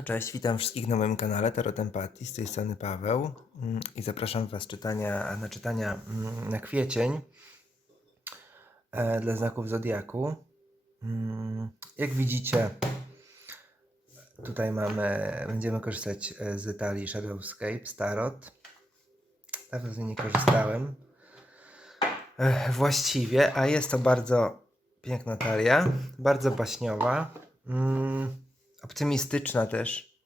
No cześć, witam wszystkich na moim kanale Tarot Empatii, z tej strony Paweł mm, i zapraszam Was czytania, na czytania mm, na kwiecień e, dla znaków Zodiaku. Mm, Jak widzicie, tutaj mamy, będziemy korzystać e, z talii Shadowscape, Tarot. Dawno z niej nie korzystałem. E, Właściwie, a jest to bardzo piękna talia, bardzo baśniowa. Optymistyczna też.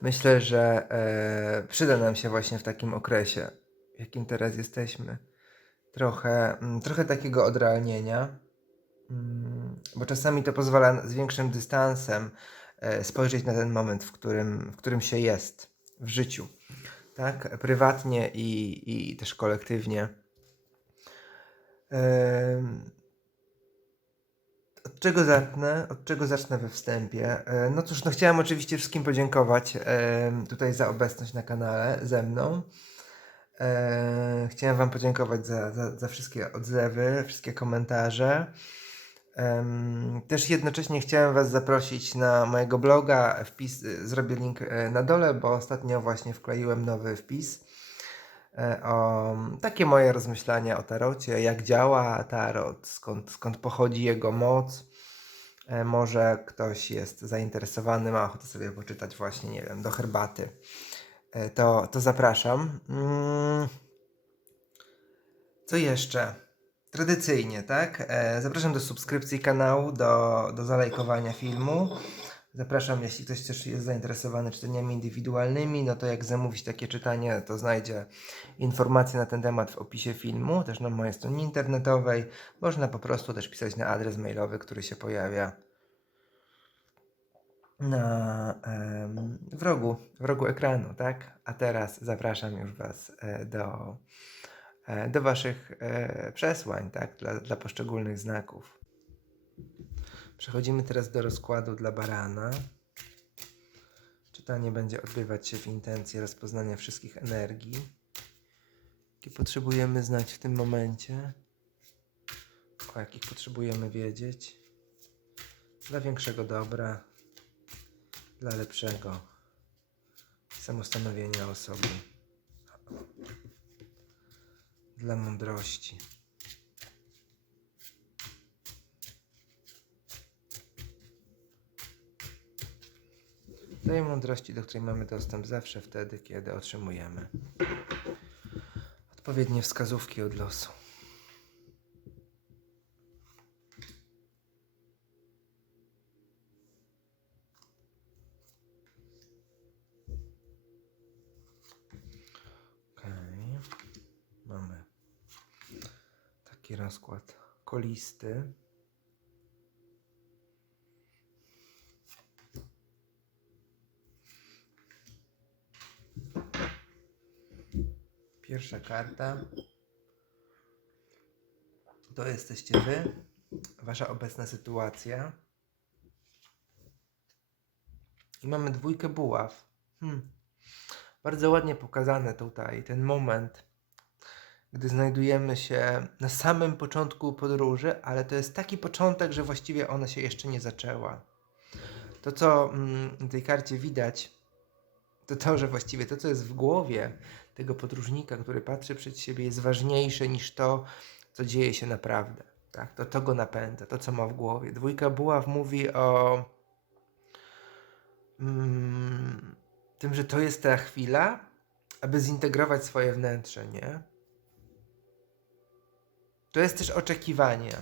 Myślę, że e, przyda nam się właśnie w takim okresie, w jakim teraz jesteśmy. Trochę, mm, trochę takiego odrealnienia, mm, bo czasami to pozwala z większym dystansem e, spojrzeć na ten moment, w którym, w którym się jest w życiu. Tak, prywatnie i, i też kolektywnie. Em, od czego zacznę? Od czego zacznę we wstępie? E, No cóż, no chciałem oczywiście wszystkim podziękować e, tutaj za obecność na kanale ze mną. E, Chciałem Wam podziękować za, za, za wszystkie odzewy, wszystkie komentarze. Też jednocześnie chciałem Was zaprosić na mojego bloga. Wpis, zrobię link na dole, bo ostatnio właśnie wkleiłem nowy wpis o takie moje rozmyślania o tarocie, jak działa tarot, skąd, skąd pochodzi jego moc. E, Może ktoś jest zainteresowany, ma ochotę sobie poczytać właśnie, nie wiem, do herbaty. E, To, to zapraszam. Mm. Co jeszcze? Tradycyjnie, tak? E, Zapraszam do subskrypcji kanału, do, do zalajkowania filmu. Zapraszam, jeśli ktoś też jest zainteresowany czytaniami indywidualnymi, no to jak zamówić takie czytanie, to znajdzie informacje na ten temat w opisie filmu, też na mojej stronie internetowej. Można po prostu też pisać na adres mailowy, który się pojawia na em, w rogu, w rogu ekranu, tak? A teraz zapraszam już Was e, do, e, do Waszych e, przesłań, tak? Dla, dla poszczególnych znaków. Przechodzimy teraz do rozkładu dla barana. Czytanie będzie odbywać się w intencji rozpoznania wszystkich energii, jakie potrzebujemy znać w tym momencie, o jakich potrzebujemy wiedzieć, dla większego dobra, dla lepszego samostanowienia o sobie, dla mądrości. Tej mądrości, do której mamy dostęp zawsze wtedy, kiedy otrzymujemy odpowiednie wskazówki od losu. Mamy taki rozkład kolisty. Pierwsza karta. To jesteście wy, wasza obecna sytuacja. I mamy dwójkę buław. Hmm. Bardzo ładnie pokazane tutaj ten moment, gdy znajdujemy się na samym początku podróży, ale to jest taki początek, że właściwie ona się jeszcze nie zaczęła. To, co mm, na tej karcie widać, to to, że właściwie to, co jest w głowie tego podróżnika, który patrzy przed siebie, jest ważniejsze niż to, co dzieje się naprawdę. Tak? To, to go napędza, to, co ma w głowie. Dwójka buław mówi o mm, tym, że to jest ta chwila, aby zintegrować swoje wnętrze, nie? To jest też oczekiwanie.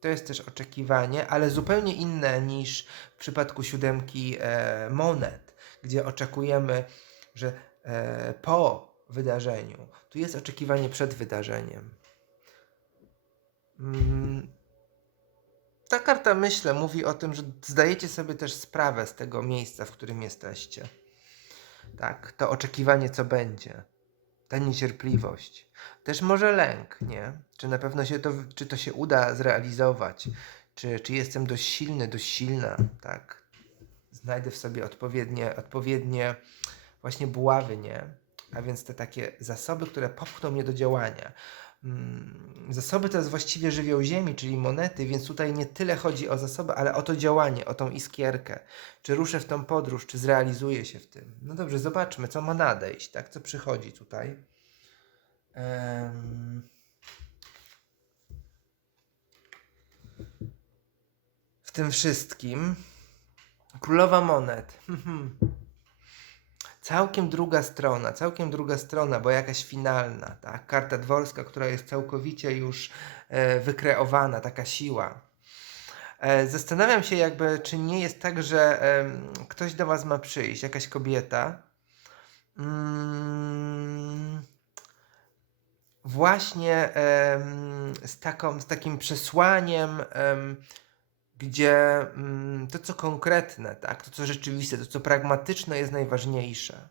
To jest też oczekiwanie, ale zupełnie inne niż w przypadku siódemki e, monet, gdzie oczekujemy, że e, po wydarzeniu, tu jest oczekiwanie przed wydarzeniem. Mm, ta karta, myślę, mówi o tym, że zdajecie sobie też sprawę z tego miejsca, w którym jesteście. Tak, to oczekiwanie, co będzie. Ta niecierpliwość. Też może lęk, nie? Czy na pewno się to, czy to się uda zrealizować? Czy, czy jestem dość silny, dość silna, tak? Znajdę w sobie odpowiednie, odpowiednie właśnie buławy, nie? A więc te takie zasoby, które popchną mnie do działania. Mm, zasoby to jest właściwie żywioł ziemi, czyli monety, więc tutaj nie tyle chodzi o zasoby, ale o to działanie, o tą iskierkę. Czy ruszę w tą podróż, czy zrealizuję się w tym. No dobrze, zobaczmy, co ma nadejść, tak? Co przychodzi tutaj. Em, W tym wszystkim królowa monet. Całkiem druga strona, całkiem druga strona, bo jakaś finalna, tak? Karta dworska, która jest całkowicie już e, wykreowana, taka siła. E, zastanawiam się jakby, czy nie jest tak, że em, ktoś do was ma przyjść, jakaś kobieta. Mm, właśnie em, z, taką, z takim przesłaniem, em, gdzie mm, to, co konkretne, tak, to, co rzeczywiste, to, co pragmatyczne jest najważniejsze.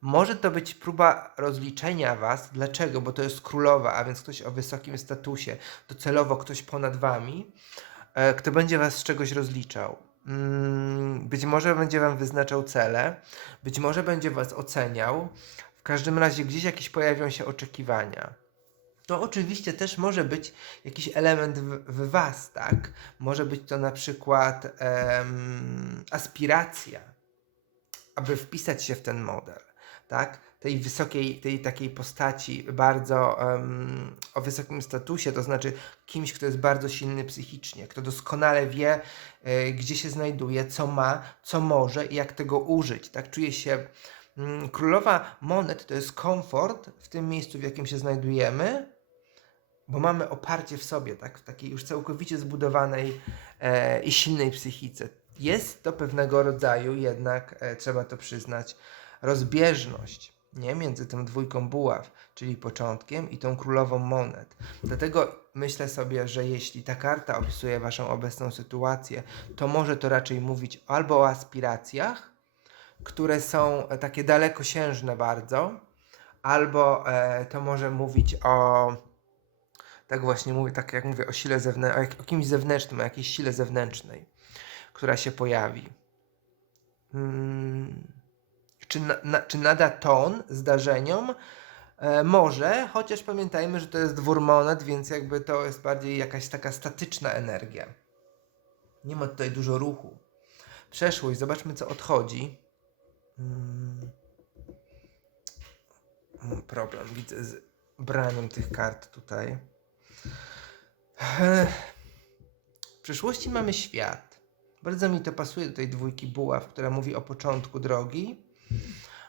Może to być próba rozliczenia was. Dlaczego? Bo to jest królowa, a więc ktoś o wysokim statusie, docelowo ktoś ponad wami, e, kto będzie was z czegoś rozliczał. Mm, Być może będzie wam wyznaczał cele, być może będzie was oceniał. W każdym razie gdzieś jakieś pojawią się oczekiwania. To oczywiście też może być jakiś element w, w was, tak? Może być to na przykład em, aspiracja, aby wpisać się w ten model, tak? Tej wysokiej, tej takiej postaci bardzo o wysokim statusie, to znaczy kimś, kto jest bardzo silny psychicznie, kto doskonale wie, e, gdzie się znajduje, co ma, co może i jak tego użyć, tak? Czuje się mm, Królowa monet to jest komfort w tym miejscu, w jakim się znajdujemy, bo mamy oparcie w sobie, tak, w takiej już całkowicie zbudowanej e, i silnej psychice. Jest to pewnego rodzaju, jednak e, trzeba to przyznać, rozbieżność nie? między tą dwójką buław, czyli początkiem, i tą królową monet. Dlatego myślę sobie, że jeśli ta karta opisuje Waszą obecną sytuację, to może to raczej mówić albo o aspiracjach, które są e, takie dalekosiężne bardzo, albo e, to może mówić o tak właśnie mówię, tak jak mówię o sile zewnętrznej, o, kimś zewnętrznym, o jakiejś sile zewnętrznej, która się pojawi. Hmm. Czy, na, na, czy nada ton zdarzeniom? E, może, chociaż pamiętajmy, że to jest dwór monet, więc jakby to jest bardziej jakaś taka statyczna energia. Nie ma tutaj dużo ruchu. Przeszłość, zobaczmy co odchodzi. Hmm. Problem, widzę z braniem tych kart tutaj. W przyszłości mamy świat. Bardzo mi to pasuje do tej dwójki buław, która mówi o początku drogi,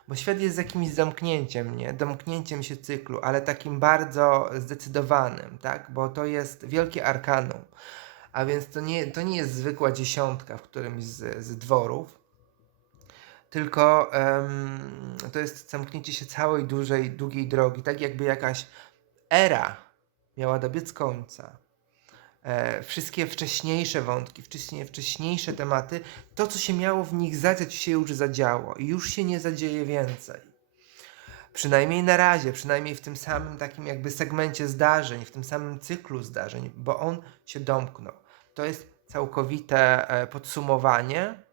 bo świat jest jakimś zamknięciem, nie? Domknięciem się cyklu, ale takim bardzo zdecydowanym, tak? Bo to jest wielkie arkanum. A więc to nie, to nie jest zwykła dziesiątka w którymś z, z dworów, tylko em, to jest zamknięcie się całej dużej, długiej drogi, tak jakby jakaś era miała dobiec końca. E, wszystkie wcześniejsze wątki, wcześniej, wcześniejsze tematy, to co się miało w nich zadziać, się już zadziało i już się nie zadzieje więcej. Przynajmniej na razie, przynajmniej w tym samym takim jakby segmencie zdarzeń, w tym samym cyklu zdarzeń, bo on się domknął. To jest całkowite e, podsumowanie.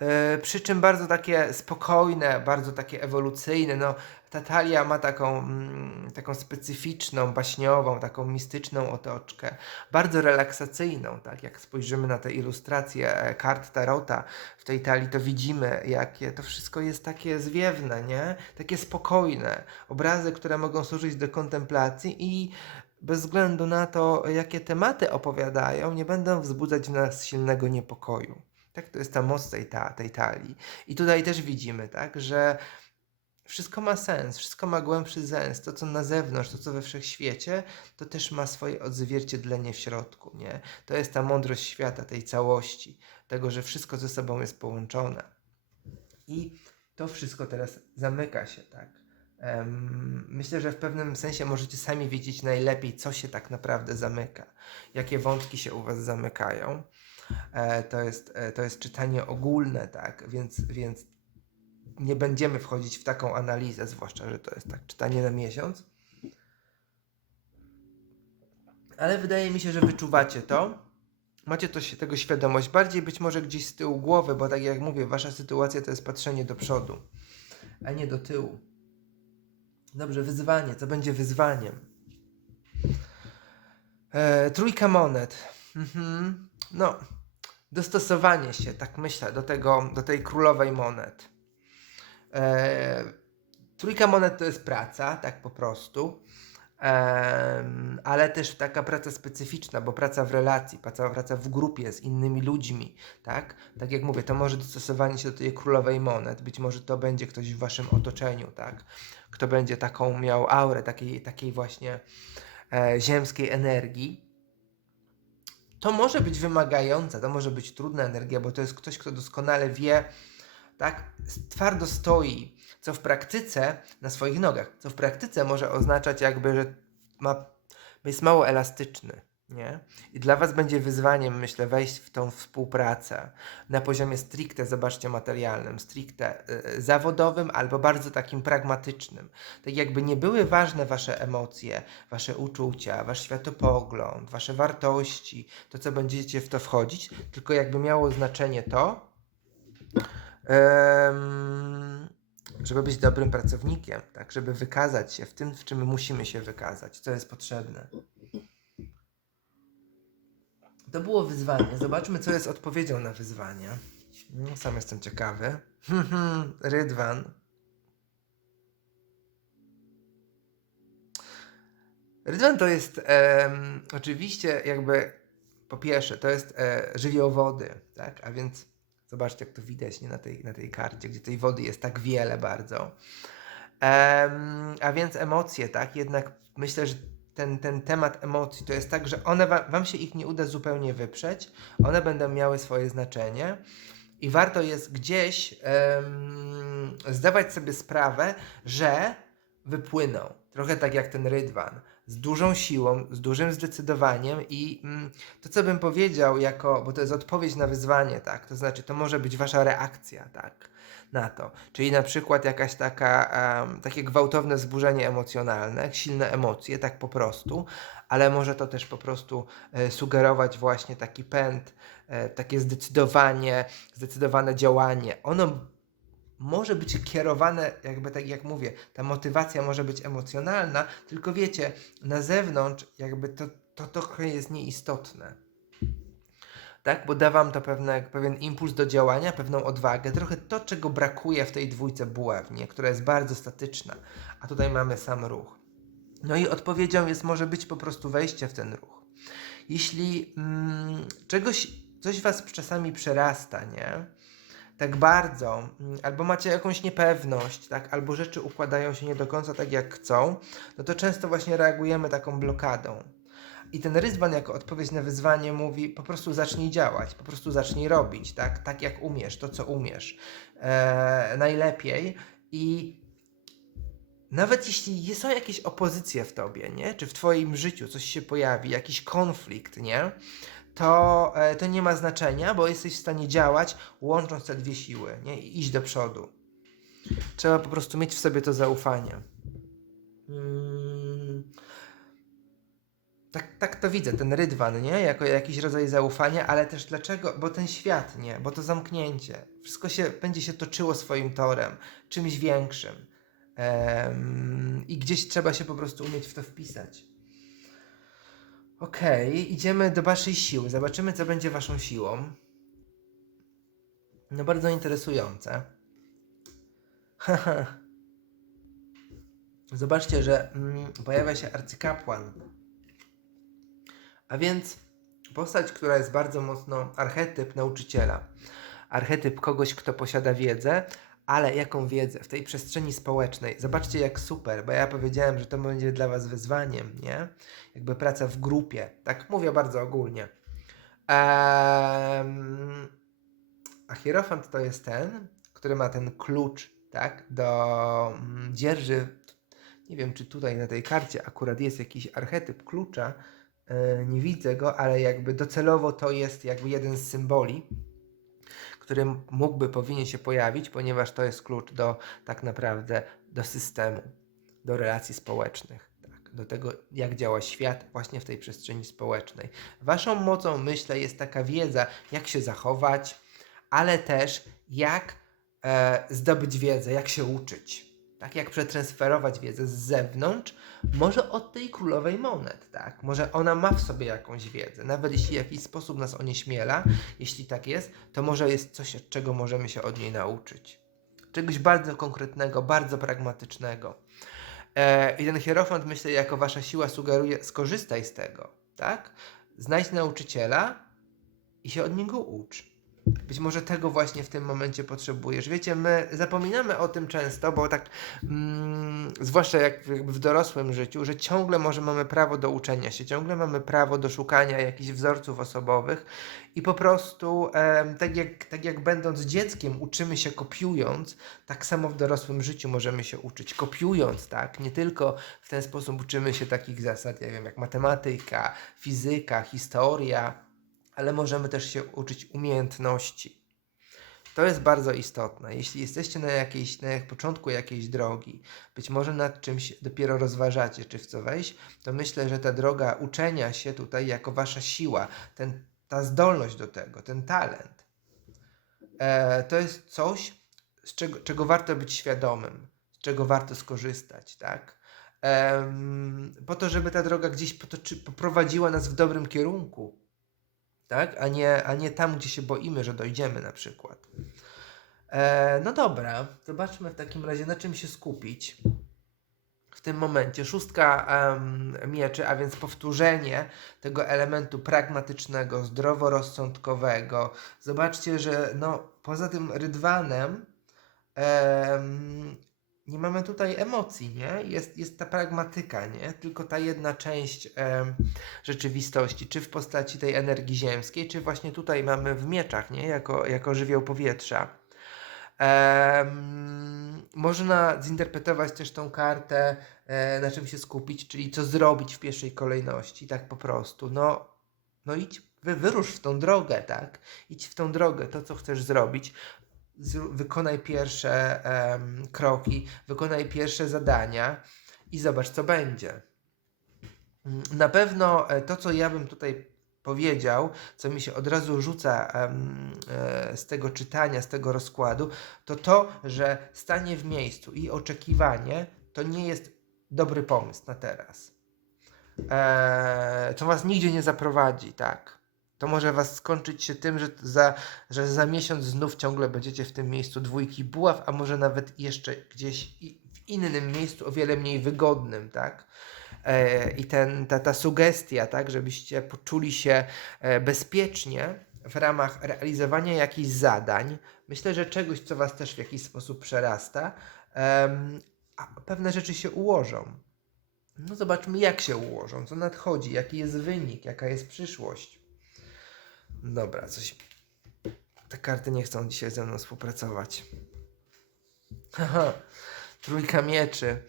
E, przy czym bardzo takie spokojne, bardzo takie ewolucyjne. No, ta talia ma taką, mm, taką specyficzną, baśniową, taką mistyczną otoczkę, bardzo relaksacyjną, tak? Jak spojrzymy na te ilustracje e, kart Tarota w tej talii, to widzimy, jakie to wszystko jest takie zwiewne, nie? Takie spokojne. Obrazy, które mogą służyć do kontemplacji i bez względu na to, jakie tematy opowiadają, nie będą wzbudzać w nas silnego niepokoju. Tak, to jest ta moc tej, ta, tej talii. I tutaj też widzimy, tak, że wszystko ma sens, wszystko ma głębszy sens. To, co na zewnątrz, to, co we wszechświecie, to też ma swoje odzwierciedlenie w środku, nie? To jest ta mądrość świata, tej całości, tego, że wszystko ze sobą jest połączone. I to wszystko teraz zamyka się, tak? Myślę, że w pewnym sensie możecie sami wiedzieć najlepiej, co się tak naprawdę zamyka, jakie wątki się u Was zamykają. E, to, jest, e, to jest czytanie ogólne, tak? Więc, więc nie będziemy wchodzić w taką analizę, zwłaszcza, że to jest tak czytanie na miesiąc. Ale wydaje mi się, że wyczuwacie to. Macie to, tego świadomość. Bardziej być może gdzieś z tyłu głowy, bo tak jak mówię, wasza sytuacja to jest patrzenie do przodu, a nie do tyłu. Dobrze, wyzwanie. Co będzie wyzwaniem? E, trójka monet. Mhm. No, dostosowanie się, tak myślę, do, tego, do tej królowej monet. E, trójka monet to jest praca, tak po prostu. Ale też taka praca specyficzna, bo praca w relacji, praca, praca w grupie z innymi ludźmi, tak? Tak jak mówię, to może dostosowanie się do tej królowej monet, być może to będzie ktoś w waszym otoczeniu, tak? Kto będzie taką miał aurę takiej, takiej właśnie e, ziemskiej energii. To może być wymagająca, to może być trudna energia, bo to jest ktoś, kto doskonale wie, tak, twardo stoi, co w praktyce na swoich nogach, co w praktyce może oznaczać jakby, że ma, jest mało elastyczny, nie? I dla Was będzie wyzwaniem, myślę, wejść w tą współpracę na poziomie stricte, zobaczcie, materialnym, stricte y, zawodowym albo bardzo takim pragmatycznym. Tak jakby nie były ważne Wasze emocje, Wasze uczucia, Wasz światopogląd, Wasze wartości, to co będziecie w to wchodzić, tylko jakby miało znaczenie to, żeby być dobrym pracownikiem, tak, żeby wykazać się w tym, w czym musimy się wykazać, co jest potrzebne. To było wyzwanie. Zobaczmy, co jest odpowiedzią na wyzwanie. No, sam jestem ciekawy. Rydwan. Rydwan to jest em, oczywiście jakby po pierwsze, to jest e, żywioł wody, tak? A więc zobaczcie, jak to widać nie? Na, tej, na tej karcie, gdzie tej wody jest tak wiele bardzo. Em, a więc emocje, tak? Jednak myślę, że ten, ten temat emocji to jest tak, że one wa- wam się ich nie uda zupełnie wyprzeć, one będą miały swoje znaczenie i warto jest gdzieś em, zdawać sobie sprawę, że wypłyną. Trochę tak jak ten rydwan. Z dużą siłą, z dużym zdecydowaniem i mm, to, co bym powiedział, jako, bo to jest odpowiedź na wyzwanie, tak, to znaczy to może być wasza reakcja, tak, na to. Czyli na przykład jakaś taka, em, takie gwałtowne wzburzenie emocjonalne, silne emocje, tak po prostu, ale może to też po prostu e, sugerować właśnie taki pęd, e, takie zdecydowanie, zdecydowane działanie. Ono może być kierowane, jakby tak jak mówię, ta motywacja może być emocjonalna, tylko wiecie, na zewnątrz jakby to, to trochę jest nieistotne. Tak, bo da wam to pewne, pewien impuls do działania, pewną odwagę, trochę to, czego brakuje w tej dwójce buław, nie? która jest bardzo statyczna, a tutaj mamy sam ruch. No i odpowiedzią jest może być po prostu wejście w ten ruch. Jeśli mm, czegoś, coś was czasami przerasta, nie? Tak bardzo, mm, albo macie jakąś niepewność, tak, albo rzeczy układają się nie do końca tak, jak chcą, no to często właśnie reagujemy taką blokadą. I ten Ryzwan jako odpowiedź na wyzwanie mówi po prostu zacznij działać, po prostu zacznij robić, tak, tak jak umiesz, to co umiesz, e, najlepiej i nawet jeśli są jakieś opozycje w tobie, nie, czy w twoim życiu coś się pojawi, jakiś konflikt, nie, to, e, to nie ma znaczenia, bo jesteś w stanie działać łącząc te dwie siły nie? i iść do przodu. Trzeba po prostu mieć w sobie to zaufanie. Mm. Tak, tak to widzę, ten rydwan, nie? Jako jakiś rodzaj zaufania, ale też dlaczego? Bo ten świat, nie? Bo to zamknięcie. Wszystko się, będzie się toczyło swoim torem, czymś większym. Em, I gdzieś trzeba się po prostu umieć w to wpisać. Okej, idziemy do waszej siły. Zobaczymy, co będzie waszą siłą. No bardzo interesujące. Zobaczcie, że mm, pojawia się arcykapłan. A więc postać, która jest bardzo mocno archetyp nauczyciela. Archetyp kogoś, kto posiada wiedzę, ale jaką wiedzę w tej przestrzeni społecznej. Zobaczcie, jak super, bo ja powiedziałem, że to będzie dla Was wyzwaniem, nie? Jakby praca w grupie. Tak mówię bardzo ogólnie. Um, a hierofant to jest ten, który ma ten klucz, tak? Do mm, dzierży. Nie wiem, czy tutaj na tej karcie akurat jest jakiś archetyp klucza. Yy, nie widzę go, ale jakby docelowo to jest jakby jeden z symboli który mógłby, powinien się pojawić, ponieważ to jest klucz do tak naprawdę do systemu, do relacji społecznych, tak, do tego, jak działa świat właśnie w tej przestrzeni społecznej. Waszą mocą, myślę, jest taka wiedza, jak się zachować, ale też jak e, zdobyć wiedzę, jak się uczyć. Tak jak przetransferować wiedzę z zewnątrz, może od tej królowej monet, tak? Może ona ma w sobie jakąś wiedzę, nawet jeśli w jakiś sposób nas onieśmiela, jeśli tak jest, to może jest coś, czego możemy się od niej nauczyć. Czegoś bardzo konkretnego, bardzo pragmatycznego. E, I ten hierofant, myślę, jako wasza siła sugeruje, skorzystaj z tego, tak? Znajdź nauczyciela i się od niego ucz. Być może tego właśnie w tym momencie potrzebujesz. Wiecie, my zapominamy o tym często, bo tak, mm, zwłaszcza jak w dorosłym życiu, że ciągle może mamy prawo do uczenia się, ciągle mamy prawo do szukania jakichś wzorców osobowych i po prostu, em, tak, jak, tak jak będąc dzieckiem uczymy się kopiując, tak samo w dorosłym życiu możemy się uczyć kopiując, tak? Nie tylko w ten sposób uczymy się takich zasad, nie wiem, jak matematyka, fizyka, historia, ale możemy też się uczyć umiejętności. To jest bardzo istotne. Jeśli jesteście na, jakiejś, na początku jakiejś drogi, być może nad czymś dopiero rozważacie, czy w co wejść, to myślę, że ta droga uczenia się tutaj jako wasza siła, ten, ta zdolność do tego, ten talent, e, to jest coś, z czego, czego warto być świadomym, z czego warto skorzystać, tak? Em, po to, żeby ta droga gdzieś potoczy, poprowadziła nas w dobrym kierunku, tak? A nie, a nie tam, gdzie się boimy, że dojdziemy na przykład. E, no dobra, zobaczmy w takim razie, na czym się skupić. W tym momencie szóstka em, mieczy, a więc powtórzenie tego elementu pragmatycznego, zdroworozsądkowego. Zobaczcie, że no, poza tym rydwanem em, nie mamy tutaj emocji, nie? Jest, jest ta pragmatyka, nie? Tylko ta jedna część em, rzeczywistości, czy w postaci tej energii ziemskiej, czy właśnie tutaj mamy w mieczach, nie? Jako, jako żywioł powietrza. Em, można zinterpretować też tą kartę, e, na czym się skupić, czyli co zrobić w pierwszej kolejności, tak po prostu. No, no idź, wy, wyrusz w tą drogę, tak? Idź w tą drogę, to co chcesz zrobić. Wykonaj pierwsze em, kroki, wykonaj pierwsze zadania i zobacz, co będzie. Na pewno e, to, co ja bym tutaj powiedział, co mi się od razu rzuca e, z tego czytania, z tego rozkładu, to to, że stanie w miejscu i oczekiwanie to nie jest dobry pomysł na teraz. E, to was nigdzie nie zaprowadzi, tak. To może was skończyć się tym, że za, że za miesiąc znów ciągle będziecie w tym miejscu dwójki buław, a może nawet jeszcze gdzieś w innym miejscu, o wiele mniej wygodnym, tak? E, I ten, ta, ta sugestia, tak, żebyście poczuli się e, bezpiecznie w ramach realizowania jakichś zadań, myślę, że czegoś, co was też w jakiś sposób przerasta, a pewne rzeczy się ułożą. No zobaczmy, jak się ułożą, co nadchodzi, jaki jest wynik, jaka jest przyszłość. Dobra, coś. Te karty nie chcą dzisiaj ze mną współpracować. Haha, trójka mieczy.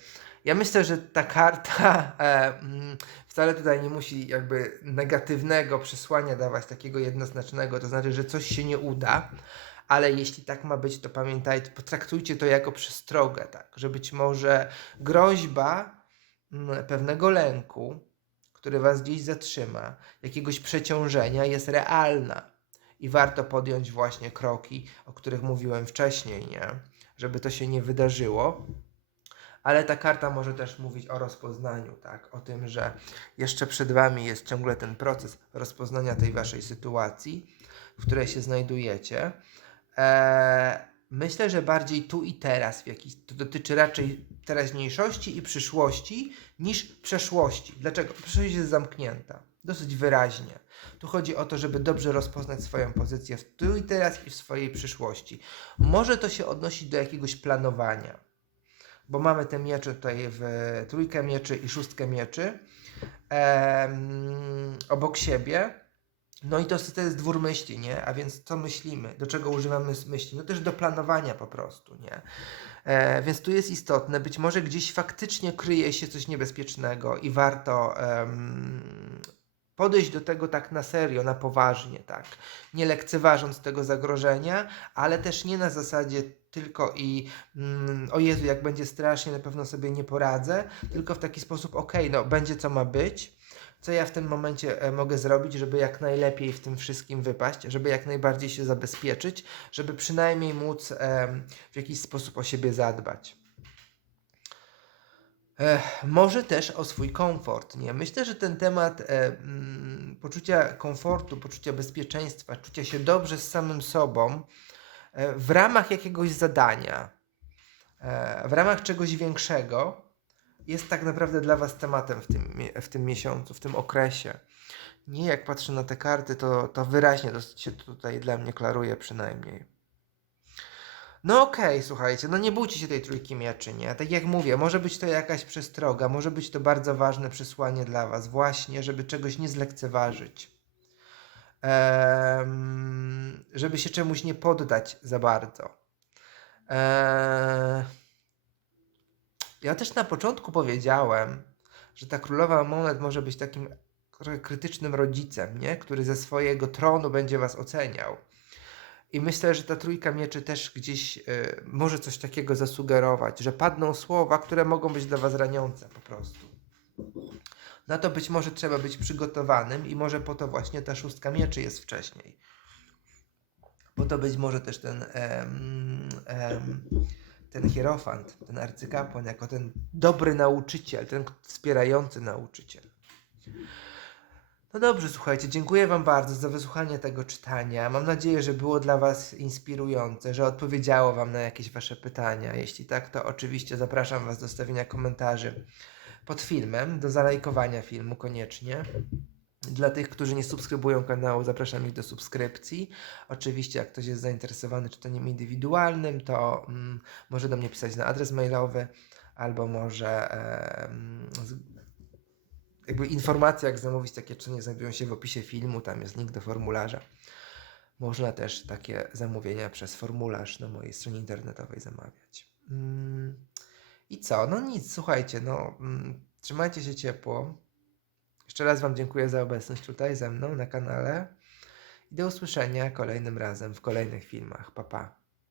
Ja myślę, że ta karta e, mm, wcale tutaj nie musi jakby negatywnego przesłania dawać, takiego jednoznacznego, to znaczy, że coś się nie uda, ale jeśli tak ma być, to pamiętajcie, potraktujcie to jako przestrogę, tak, że być może groźba mm, pewnego lęku, który was gdzieś zatrzyma, jakiegoś przeciążenia jest realna i warto podjąć właśnie kroki, o których mówiłem wcześniej, nie? Żeby to się nie wydarzyło. Ale ta karta może też mówić o rozpoznaniu, tak? O tym, że jeszcze przed wami jest ciągle ten proces rozpoznania tej waszej sytuacji, w której się znajdujecie. Eee, myślę, że bardziej tu i teraz, w jakiś, to dotyczy raczej teraźniejszości i przyszłości niż przeszłości. Dlaczego? Przeszłość jest zamknięta. Dosyć wyraźnie. Tu chodzi o to, żeby dobrze rozpoznać swoją pozycję w tu i teraz i w swojej przyszłości. Może to się odnosić do jakiegoś planowania, bo mamy te miecze tutaj w trójkę mieczy i szóstkę mieczy em, obok siebie. No i to, to jest dwór myśli, nie? A więc co myślimy? Do czego używamy myśli? No też do planowania po prostu, nie? E, więc tu jest istotne, być może gdzieś faktycznie kryje się coś niebezpiecznego i warto em, podejść do tego tak na serio, na poważnie, tak. Nie lekceważąc tego zagrożenia, ale też nie na zasadzie tylko i mm, o Jezu, jak będzie strasznie, na pewno sobie nie poradzę, tylko w taki sposób, okej, no będzie co ma być, co ja w tym momencie e, mogę zrobić, żeby jak najlepiej w tym wszystkim wypaść, żeby jak najbardziej się zabezpieczyć, żeby przynajmniej móc w jakiś sposób o siebie zadbać. Może też o swój komfort. Nie? Myślę, że ten temat e, mm, poczucia komfortu, poczucia bezpieczeństwa, czucia się dobrze z samym sobą e, w ramach jakiegoś zadania, e, w ramach czegoś większego, jest tak naprawdę dla Was tematem w tym, w tym miesiącu, w tym okresie. Nie, jak patrzę na te karty, to, to wyraźnie dosyć się tutaj dla mnie klaruje przynajmniej. No okej, słuchajcie, no nie bójcie się tej trójki mieczy, nie? Tak jak mówię, może być to jakaś przestroga, może być to bardzo ważne przesłanie dla was, właśnie, żeby czegoś nie zlekceważyć. Em, żeby się czemuś nie poddać za bardzo. Eee, ja też na początku powiedziałem, że ta królowa monet może być takim krytycznym rodzicem, nie? Który ze swojego tronu będzie was oceniał. I myślę, że ta trójka mieczy też gdzieś y, może coś takiego zasugerować, że padną słowa, które mogą być dla was raniące po prostu. Na to być może trzeba być przygotowanym i może po to właśnie ta szóstka mieczy jest wcześniej. Po to być może też ten, em, em, ten hierofant, ten arcykapłan, jako ten dobry nauczyciel, ten wspierający nauczyciel. No dobrze, słuchajcie, dziękuję Wam bardzo za wysłuchanie tego czytania. Mam nadzieję, że było dla Was inspirujące, że odpowiedziało Wam na jakieś Wasze pytania. Jeśli tak, to oczywiście zapraszam Was do stawienia komentarzy pod filmem, do zalajkowania filmu koniecznie. Dla tych, którzy nie subskrybują kanału, zapraszam ich do subskrypcji. Oczywiście, jak ktoś jest zainteresowany czytaniem indywidualnym, to mm, może do mnie pisać na adres mailowy albo może z- jakby informacje, jak zamówić takie czyny, znajdują się w opisie filmu, tam jest link do formularza. Można też takie zamówienia przez formularz na mojej stronie internetowej zamawiać. Mm, I co? No nic, słuchajcie, no mm, trzymajcie się ciepło. Jeszcze raz Wam dziękuję za obecność tutaj ze mną na kanale i do usłyszenia kolejnym razem w kolejnych filmach. Pa, pa.